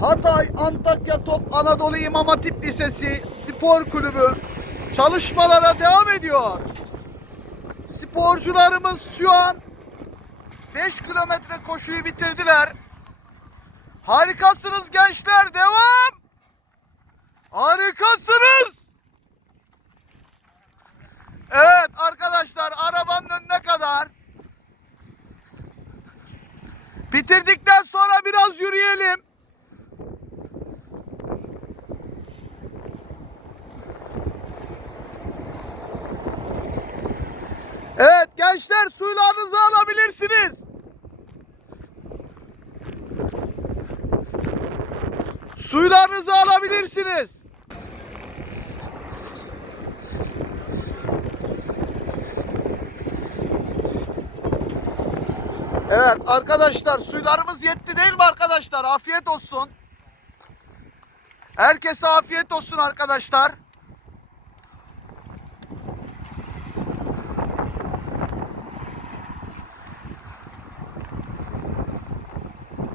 Hatay Antakya Top Anadolu İmam Hatip Lisesi Spor Kulübü çalışmalara devam ediyor. Sporcularımız şu an 5 kilometre koşuyu bitirdiler. Harikasınız gençler devam. Harikasınız. Evet arkadaşlar arabanın önüne kadar. Bitirdikten sonra biraz yürüyelim. Evet gençler suylarınızı alabilirsiniz. Suylarınızı alabilirsiniz. Evet arkadaşlar suylarımız yetti değil mi arkadaşlar? Afiyet olsun. Herkese afiyet olsun arkadaşlar.